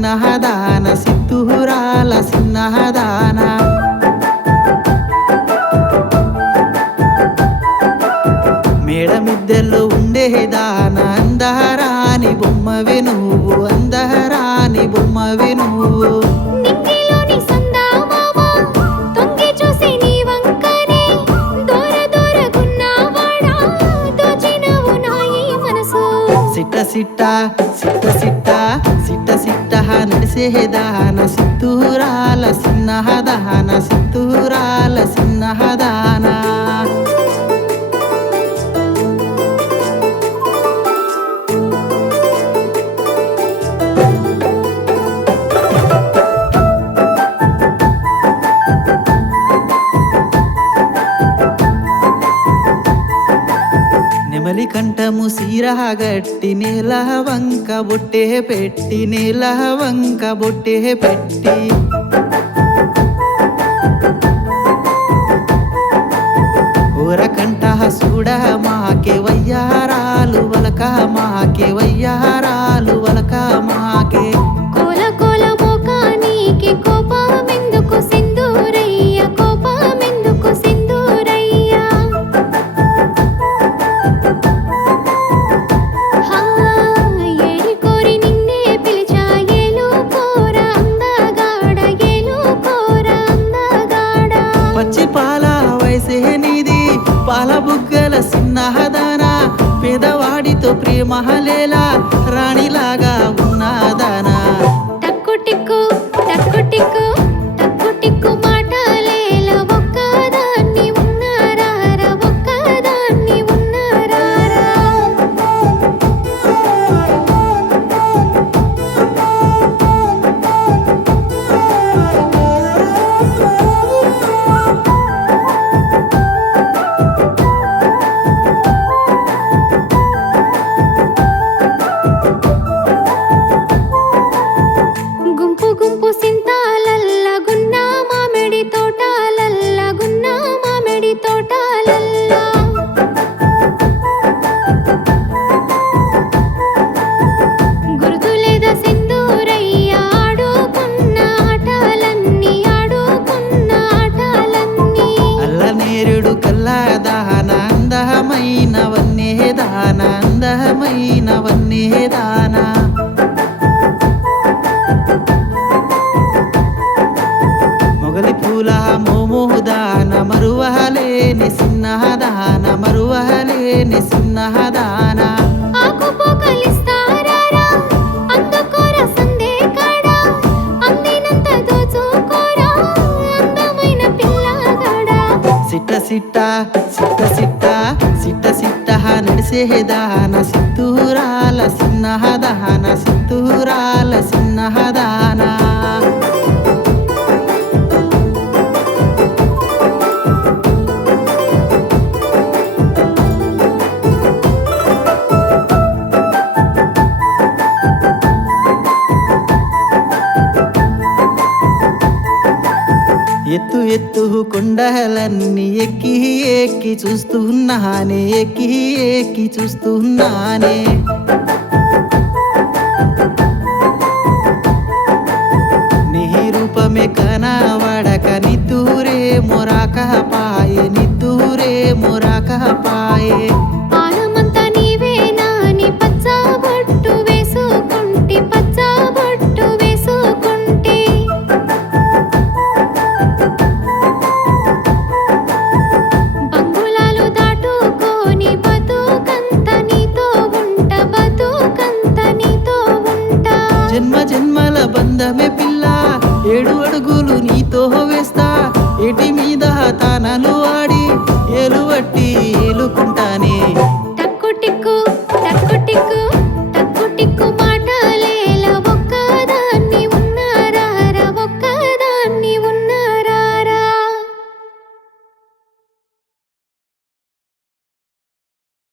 సిన్నహదాన సిద్ధురాల సిన్నహదాన మేడ మిద్దెల్లో ఉండేదాన అందహరాని బొమ్మవే నువ్వు అందహరాని బొమ్మవే నువ్వు నింగిలోని సందామామ నడిసేదాన సిద్ధూరాల సిన్నహదాన సిద్ధూరాల సిన్నహదాన నెమలి కంఠము సీరహగట్టి నేల వంక బొట్టే పెట్టి నేల వంక బొట్టే పెట్టి. పాల బుగ్గల సిన్నహదాన పేదవాడితో ప్రేమహలే దానందమైనవన్నే దానందమైనవన్నే అందమైన వన్నే దాన. అందమైన దాన మొగలి పూల మోమోదాన మరువహలేని సిన్నహదాన మరువహలేని సిన్నహదాన సిట్ట సిట్ట సిట్ట సిట్ట సిట్ట సిట్ట నడిసేదాన సిద్ధూరాల సిన్నహదాన సిద్ధూరాల సిన్నహదా ఎత్తు ఎత్తు కొండలన్నీ ఎక్కి ఎక్కి చూస్తున్నానే ఎక్కి ఎక్కి చూస్తున్నానే నీ రూపమే కనవడక నిద్దూరే మొరాక పాయే నిద్దూరే మొరాక పాయే. ఏటి మీద తనను